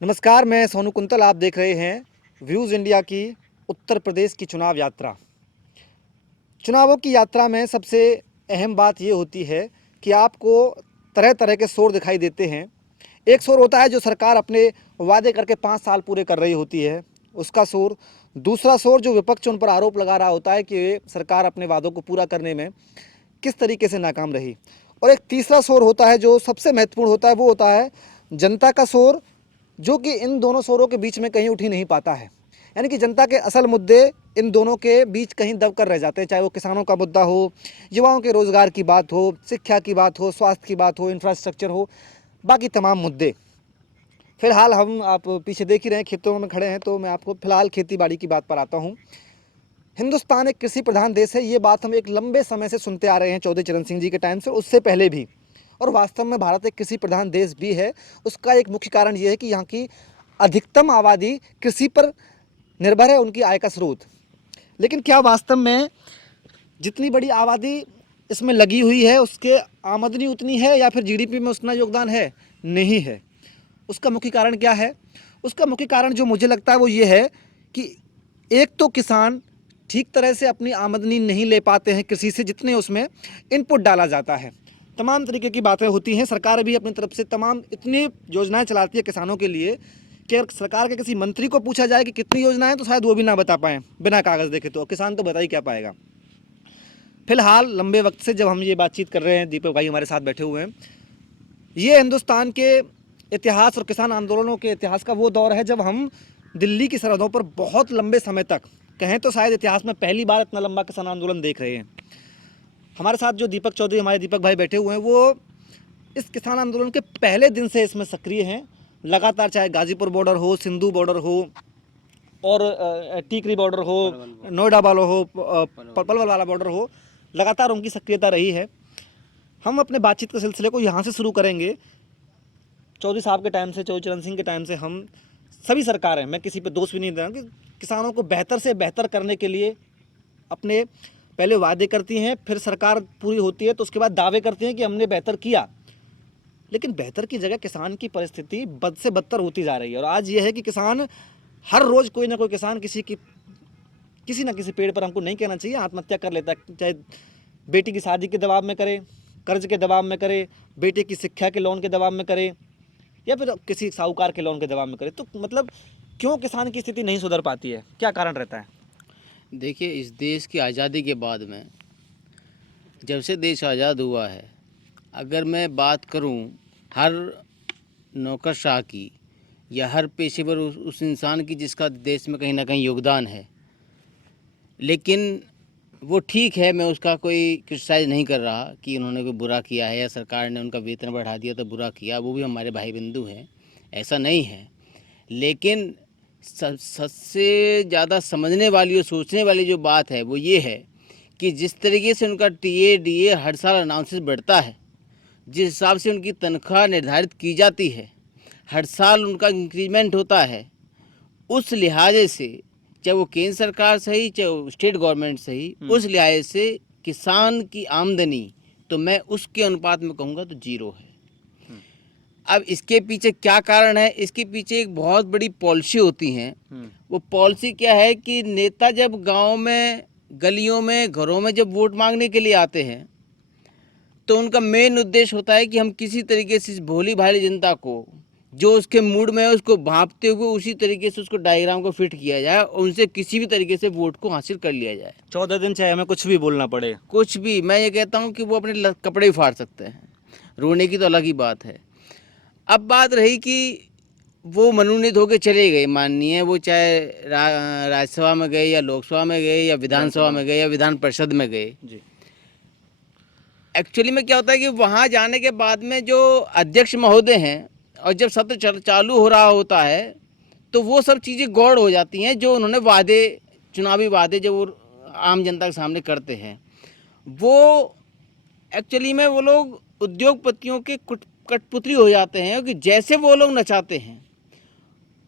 नमस्कार, मैं सोनू कुंतल। आप देख रहे हैं व्यूज़ इंडिया की उत्तर प्रदेश की चुनाव यात्रा। चुनावों की यात्रा में सबसे अहम बात ये होती है कि आपको तरह तरह के शोर दिखाई देते हैं। एक शोर होता है जो सरकार अपने वादे करके 5 साल पूरे कर रही होती है, उसका शोर। दूसरा शोर जो विपक्ष उन पर आरोप लगा रहा होता है कि सरकार अपने वादों को पूरा करने में किस तरीके से नाकाम रही। और एक तीसरा शोर होता है जो सबसे महत्वपूर्ण होता है, वो होता है जनता का शोर, जो कि इन दोनों शोरों के बीच में कहीं उठ ही नहीं पाता है। यानी कि जनता के असल मुद्दे इन दोनों के बीच कहीं दब कर रह जाते हैं, चाहे वो किसानों का मुद्दा हो, युवाओं के रोज़गार की बात हो, शिक्षा की बात हो, स्वास्थ्य की बात हो, इंफ्रास्ट्रक्चर हो, बाकी तमाम मुद्दे। फिलहाल हम आप पीछे देख ही रहे हैं, खेतों में खड़े हैं, तो मैं आपको फिलहाल खेती बाड़ी की बात पर आता हूँ। हिंदुस्तान एक कृषि प्रधान देश है, ये बात हम एक लंबे समय से सुनते आ रहे हैं, चौधरी चरण सिंह जी के टाइम से, उससे पहले भी। और वास्तव में भारत एक कृषि प्रधान देश भी है। उसका एक मुख्य कारण ये है कि यहाँ की अधिकतम आबादी कृषि पर निर्भर है, उनकी आय का स्रोत। लेकिन क्या वास्तव में जितनी बड़ी आबादी इसमें लगी हुई है, उसके आमदनी उतनी है या फिर जीडीपी में उतना योगदान है? नहीं है। उसका मुख्य कारण क्या है? उसका मुख्य कारण जो मुझे लगता है वो ये है कि एक तो किसान ठीक तरह से अपनी आमदनी नहीं ले पाते हैं कृषि से, जितने उसमें इनपुट डाला जाता है। तमाम तरीके की बातें होती हैं, सरकार भी अपनी तरफ से तमाम इतनी योजनाएं चलाती है किसानों के लिए कि अगर सरकार के किसी मंत्री को पूछा जाए कि कितनी योजनाएं, तो शायद वो भी ना बता पाएँ बिना कागज़ देखे। तो किसान तो बता ही क्या पाएगा। फिलहाल लंबे वक्त से जब हम ये बातचीत कर रहे हैं, दीपक भाई हमारे साथ बैठे हुए हैं, ये हिंदुस्तान के इतिहास और किसान आंदोलनों के इतिहास का वो दौर है जब हम दिल्ली की सरहदों पर बहुत लंबे समय तक, कहें तो शायद इतिहास में पहली बार इतना लंबा किसान आंदोलन देख रहे हैं। हमारे साथ जो दीपक चौधरी, हमारे दीपक भाई बैठे हुए हैं, वो इस किसान आंदोलन के पहले दिन से इसमें सक्रिय हैं। लगातार, चाहे गाजीपुर बॉर्डर हो, सिंधु बॉर्डर हो, और टीकरी बॉर्डर हो, नोएडा वाला हो, पलवल वाला बॉर्डर हो, लगातार उनकी सक्रियता रही है। हम अपने बातचीत के सिलसिले को यहाँ से शुरू करेंगे। चौधरी साहब के टाइम से, चौधरी चरण सिंह के टाइम से हम सभी सरकारें, मैं किसी पे दोष भी नहीं दे रहा, कि किसानों को बेहतर से बेहतर करने के लिए अपने पहले वादे करती हैं, फिर सरकार पूरी होती है तो उसके बाद दावे करती हैं कि हमने बेहतर किया। लेकिन बेहतर की जगह किसान की परिस्थिति बद से बदतर होती जा रही है। और आज ये है कि किसान हर रोज़ कोई ना कोई किसान किसी ना किसी पेड़ पर, हमको नहीं कहना चाहिए, आत्महत्या कर लेता है। चाहे बेटी की शादी के दबाव में करे, कर्ज के दबाव में करे, बेटे की शिक्षा के लोन के दबाव में करे, या फिर किसी साहूकार के लोन के दबाव में करे। तो मतलब क्यों किसान की स्थिति नहीं सुधर पाती है? क्या कारण रहता है? देखिए, इस देश की आज़ादी के बाद में, जब से देश आज़ाद हुआ है, अगर मैं बात करूं हर नौकरशाह की या हर पेशेवर उस इंसान की जिसका देश में कहीं ना कहीं योगदान है, लेकिन वो ठीक है, मैं उसका कोई क्रिटिसाइज़ नहीं कर रहा कि उन्होंने कोई बुरा किया है या सरकार ने उनका वेतन बढ़ा दिया तो बुरा किया। वो भी हमारे भाई बंधु हैं, ऐसा नहीं है। लेकिन सबसे ज़्यादा समझने वाली और सोचने वाली जो बात है वो ये है कि जिस तरीके से उनका टीए डीए हर साल अनाउंसेस बढ़ता है, जिस हिसाब से उनकी तनख्वाह निर्धारित की जाती है, हर साल उनका इंक्रीमेंट होता है, उस लिहाजे से चाहे वो केंद्र सरकार सही चाहे वो स्टेट गवर्नमेंट सही, उस लिहाजे से किसान की आमदनी तो मैं उसके अनुपात में कहूँगा तो जीरो है। अब इसके पीछे क्या कारण है? इसके पीछे एक बहुत बड़ी पॉलिसी होती हैं। वो पॉलिसी क्या है कि नेता जब गांव में, गलियों में, घरों में जब वोट मांगने के लिए आते हैं तो उनका मेन उद्देश्य होता है कि हम किसी तरीके से इस भोली भाली जनता को, जो उसके मूड में है, उसको भांपते हुए उसी तरीके से उसको डायग्राम को फिट किया जाए और उनसे किसी भी तरीके से वोट को हासिल कर लिया जाए। 14 दिन चाहे हमें कुछ भी बोलना पड़े, कुछ भी। मैं ये कहता हूँ कि वो अपने कपड़े ही फाड़ सकते हैं, रोने की तो अलग ही बात है। अब बात रही कि वो मनोनीत होकर चले गए, माननीय वो चाहे राज्यसभा में गए या लोकसभा में गए या विधानसभा में गए या विधान परिषद में गए जी। एक्चुअली में क्या होता है कि वहाँ जाने के बाद में जो अध्यक्ष महोदय हैं, और जब सत्र चालू हो रहा होता है तो वो सब चीज़ें गौड़ हो जाती हैं जो उन्होंने वादे, चुनावी वादे जो वो आम जनता के सामने करते हैं, वो एक्चुअली में वो लोग उद्योगपतियों के कठपुतली हो जाते हैं कि जैसे वो लोग नचाते हैं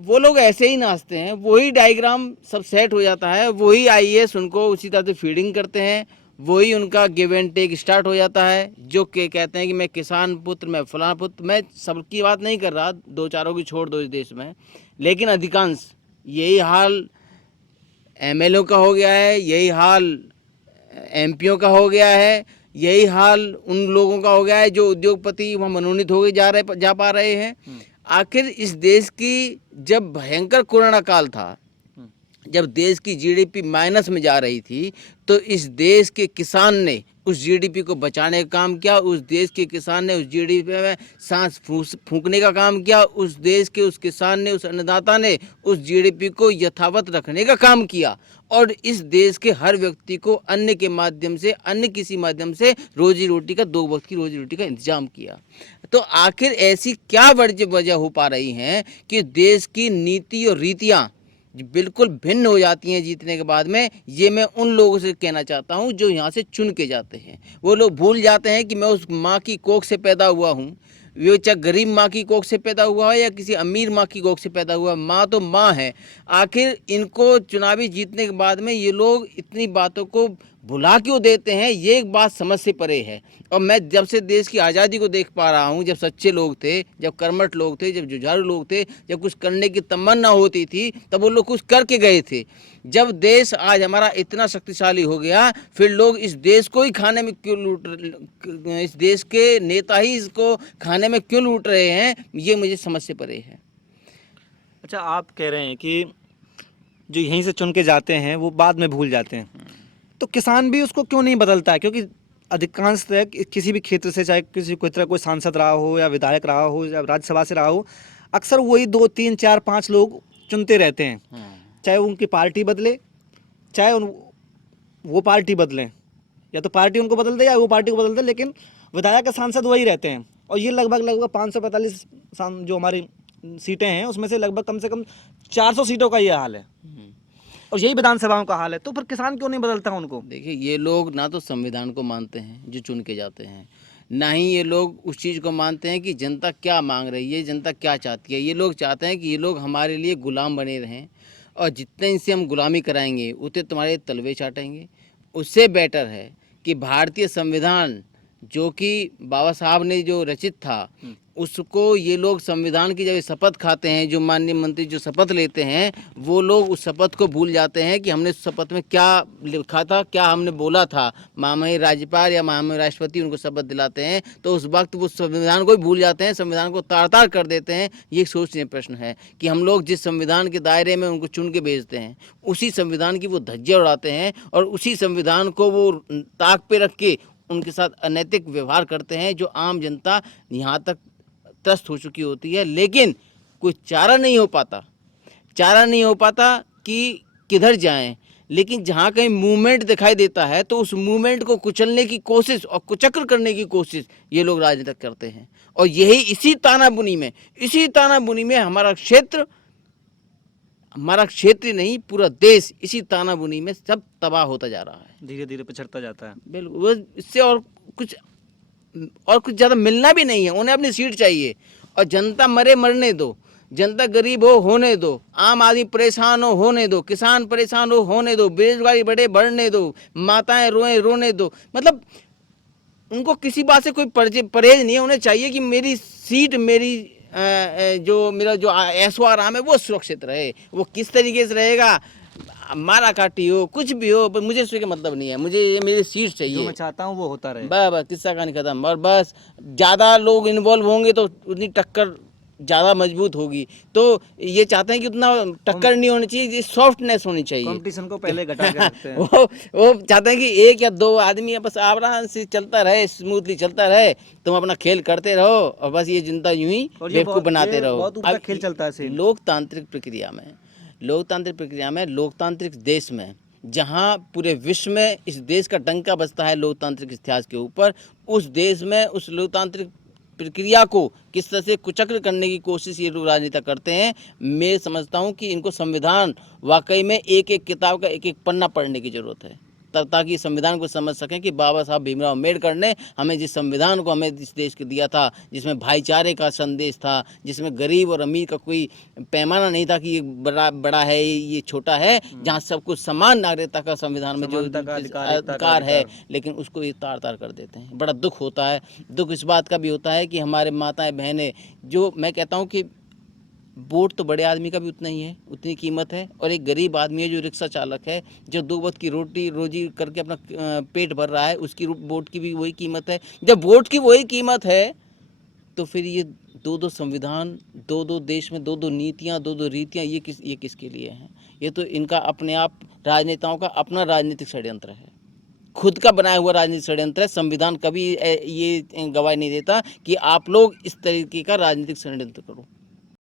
वो लोग ऐसे ही नाचते हैं, वही डायग्राम सब सेट हो जाता है, वही आईएएस उनको उसी तरह से फीडिंग करते हैं, वही उनका गिव एंड टेक स्टार्ट हो जाता है। जो के कहते हैं कि मैं किसान पुत्र, मैं फलां पुत्र, मैं सबकी बात नहीं कर रहा, दो चारों की छोड़ दो इस देश में, लेकिन अधिकांश यही हाल एमएलओ का हो गया है, यही हाल एमपीओ का हो गया है, यही हाल उन लोगों का हो गया है जो उद्योगपति वहाँ मनोनीत हो गए जा पा रहे हैं। आखिर इस देश की जब भयंकर कोरोना काल था, जब देश की जीडीपी माइनस में जा रही थी, तो इस देश के किसान ने उस जीडीपी को बचाने का काम किया, उस देश के किसान ने उस जीडीपी में सांस फूंकने का काम किया, उस देश के उस किसान ने, उस अन्नदाता ने उस जीडीपी को यथावत रखने का काम किया, और इस देश के हर व्यक्ति को अन्न के माध्यम से, अन्य किसी माध्यम से रोजी रोटी का, 2 वक्त की रोजी रोटी का इंतजाम किया। तो आखिर ऐसी क्या वजह हो पा रही हैं कि देश की नीति और रीतियाँ बिल्कुल भिन्न हो जाती हैं जीतने के बाद में? ये मैं उन लोगों से कहना चाहता हूँ जो यहाँ से चुन के जाते हैं। वो लोग भूल जाते हैं कि मैं उस माँ की कोख से पैदा हुआ हूँ, वो चाहे गरीब माँ की कोख से पैदा हुआ है या किसी अमीर माँ की कोख से पैदा हुआ, माँ तो माँ है। आखिर इनको चुनावी जीतने के बाद में ये लोग इतनी बातों को भुला क्यों देते हैं, ये एक बात समझ से परे है। और मैं जब से देश की आज़ादी को देख पा रहा हूँ, जब सच्चे लोग थे, जब कर्मठ लोग थे, जब जुझारू लोग थे, जब कुछ करने की तमन्ना होती थी, तब वो लोग कुछ करके गए थे। जब देश आज हमारा इतना शक्तिशाली हो गया, फिर लोग इस देश को ही खाने में क्यों लूट, इस देश के नेता ही इसको खाने में क्यों लूट रहे हैं, ये मुझे समझ से परे है। अच्छा, आप कह रहे हैं कि जो यहीं से चुन के जाते हैं वो बाद में भूल जाते हैं, तो किसान भी उसको क्यों नहीं बदलता है? क्योंकि अधिकांशतः किसी भी क्षेत्र से, चाहे किसी कोई तरह कोई सांसद रहा हो या विधायक रहा हो या राज्यसभा से रहा हो, अक्सर वही 2, 3, 4, 5 लोग चुनते रहते हैं, चाहे उनकी पार्टी बदले, चाहे वो पार्टी बदलें, या तो पार्टी उनको बदल दे या वो पार्टी को बदल दे, लेकिन विधायक के सांसद वही रहते हैं। और ये लगभग 545 जो हमारी सीटें हैं उसमें से लगभग कम से कम 400 सीटों का ये हाल है, और यही विधानसभाओं का हाल है। तो फिर किसान क्यों नहीं बदलता उनको? देखिए, ये लोग ना तो संविधान को मानते हैं जो चुन के जाते हैं, ना ही ये लोग उस चीज़ को मानते हैं कि जनता क्या मांग रही है, जनता क्या चाहती है। ये लोग चाहते हैं कि ये लोग हमारे लिए गुलाम बने रहें, और जितने इनसे हम गुलामी कराएंगे उतने तुम्हारे तलवे चाटेंगे। उससे बेटर है कि भारतीय संविधान जो कि बाबा साहब ने जो रचित था, उसको ये लोग संविधान की जब शपथ खाते हैं, जो माननीय मंत्री जो शपथ लेते हैं, वो लोग उस शपथ को भूल जाते हैं कि हमने उस शपथ में क्या लिखा था, क्या हमने बोला था। महामहिम राज्यपाल या महामहिम राष्ट्रपति उनको शपथ दिलाते हैं, तो उस वक्त वो संविधान को ही भूल जाते हैं, संविधान को तार तार कर देते हैं। ये सोचनीय प्रश्न है कि हम लोग जिस संविधान के दायरे में उनको चुन के भेजते हैं, उसी संविधान की वो धज्जियाँ उड़ाते हैं, और उसी संविधान को वो ताक पे रख के उनके साथ अनैतिक व्यवहार करते हैं, जो आम जनता यहाँ तक त्रस्त हो चुकी होती है। लेकिन कोई चारा नहीं हो पाता कि किधर जाएं। लेकिन जहाँ कहीं मूवमेंट दिखाई देता है, तो उस मूवमेंट को कुचलने की कोशिश और कुचक्र करने की कोशिश ये लोग राजनीति करते हैं। और यही इसी तानाबुनी में हमारा क्षेत्र ही नहीं, पूरा देश इसी तानाबुनी में सब तबाह होता जा रहा है, धीरे धीरे पिछड़ता जाता है। बिल्कुल। इससे और कुछ ज़्यादा मिलना भी नहीं है। उन्हें अपनी सीट चाहिए, और जनता मरने दो, जनता गरीब हो होने दो, आम आदमी परेशान हो होने दो, किसान परेशान हो होने दो, बेरोजगारी बढ़ने दो, माताएं रोने दो। मतलब उनको किसी बात से कोई परहेज नहीं है। उन्हें चाहिए कि मेरी सीट, मेरा जो ऐशो आराम है वो सुरक्षित रहे। वो किस तरीके से रहेगा, मारा काटी हो, कुछ भी हो, मुझे उसके मतलब नहीं है। मुझे मेरी सीट चाहिए, जो मैं चाहता हूँ वो होता रहे। बस किस्सा कहानी खत्म। और बस ज़्यादा लोग इन्वॉल्व होंगे तो उतनी टक्कर ज़्यादा मजबूत होगी। तो ये चाहते हैं कि उतना टक्कर नहीं होनी चाहिए, सॉफ्टनेस होनी चाहिए। कंपटीशन को पहले घटा के रखते हैं। वो चाहते हैं कि 1 या 2 आदमी बस आराम से चलता रहे, स्मूथली चलता रहे, तुम अपना खेल करते रहो, और बस ये जनता यूं ही बेवकूफ़ बनाते रहो। बहुत ऊपर खेल चलता है। लोकतांत्रिक प्रक्रिया में, लोकतांत्रिक देश में, जहाँ पूरे विश्व में इस देश का डंका बजता है लोकतांत्रिक इतिहास के ऊपर, उस देश में उस लोकतांत्रिक प्रक्रिया को किस तरह से कुचक्र करने की कोशिश ये लोग राजनीति करते हैं। मैं समझता हूँ कि इनको संविधान वाकई में एक एक किताब का एक एक पन्ना पढ़ने की ज़रूरत है। ताकि संविधान को समझ सकें कि बाबा साहब भीमराव अम्बेडकर ने हमें जिस संविधान को हमें इस देश को दिया था, जिसमें भाईचारे का संदेश था, जिसमें गरीब और अमीर का कोई पैमाना नहीं था कि ये बड़ा है, ये छोटा है, जहाँ सब कुछ समान नागरिकता का संविधान में जो समानता का अधिकार, एकता का अधिकार है, अधिकार। लेकिन उसको ये तार तार कर देते हैं। बड़ा दुख होता है। दुख इस बात का भी होता है कि हमारे माताएं बहनें, जो मैं कहता हूँ कि वोट तो बड़े आदमी का भी उतना ही है, उतनी कीमत है, और एक गरीब आदमी है जो रिक्शा चालक है, जो 2 वक्त की रोजी करके अपना पेट भर रहा है, उसकी वोट की भी वही कीमत है। जब वोट की वही कीमत है तो फिर ये 2-2 संविधान, 2-2 देश में 2-2 नीतियाँ, 2-2 रीतियाँ, ये किसके लिए हैं? ये तो इनका अपने आप राजनेताओं का अपना राजनीतिक षड्यंत्र है, खुद का बनाया हुआ राजनीतिक षड्यंत्र है। संविधान कभी ये गवाही नहीं देता कि आप लोग इस तरीके का राजनीतिक षड्यंत्र करो।